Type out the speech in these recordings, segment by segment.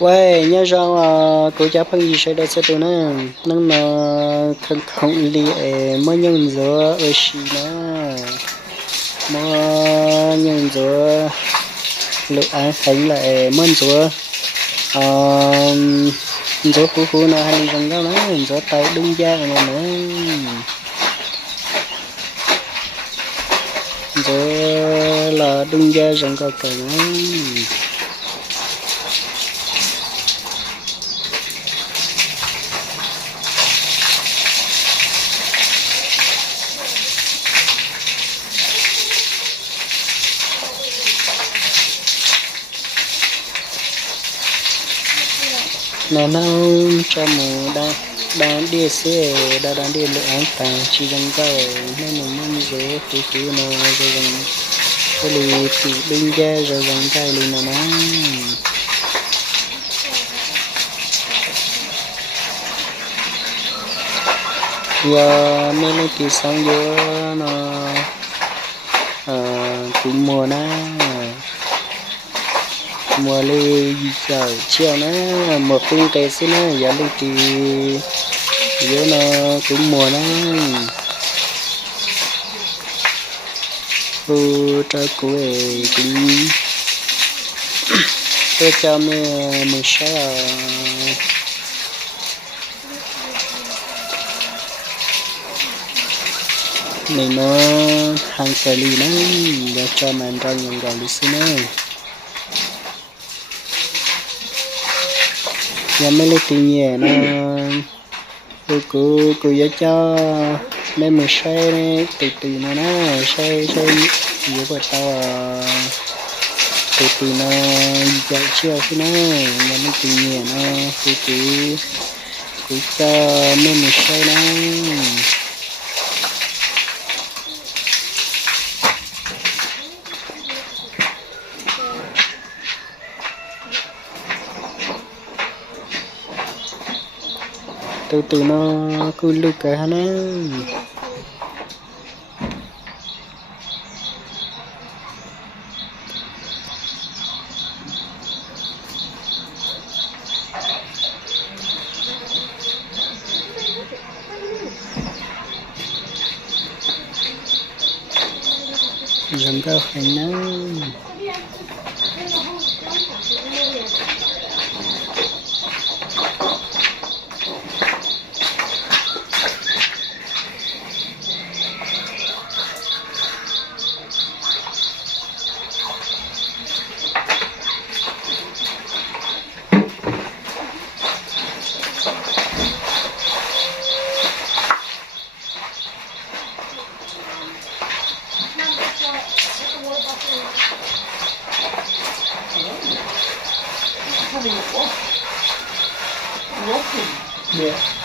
Quay nhớ rằng cô cháu phân gì sẽ đây sẽ tụi nó nâng nó không không li mới nhân giữa ở xí nó mới nhân giữa lựa ăn khánh lại mới giữa giữa khu nó hay rằng đó nó giữa tay đứng ra này nữa giữa là đứng ra rằng có cái nó nó cho mù đang đi xe đang đi lựa ăn tàng chỉ rằng có nên mình dễ khu nó rồi rằng cái lì thì đứng ra rồi rằng cái lì nó giờ mấy cái kỳ xong vô nó cũng mùa nó mùa lì giờ chiều nó một tung cây xí nó giờ lì thì vô nó cũng mùa nó cho cô ấy cũng tôi cho mình sẽ mình nó hàng cờ lì nó để cho mình ra những gạo lì xí nó giờ mấy lấy tiền nhẹ nó cô giờ cho mấy mình xây từ nó xây giữa bờ tàu từ nó chạy chiều thế nó giờ mấy tiền nhẹ nó cô cho mấy mình xây nó từ nó cứ lưu cái nó dần cao hành nó yeah.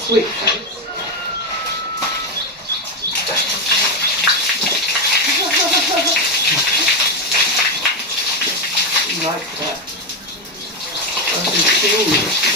sweet face. He likes that. I can feel it.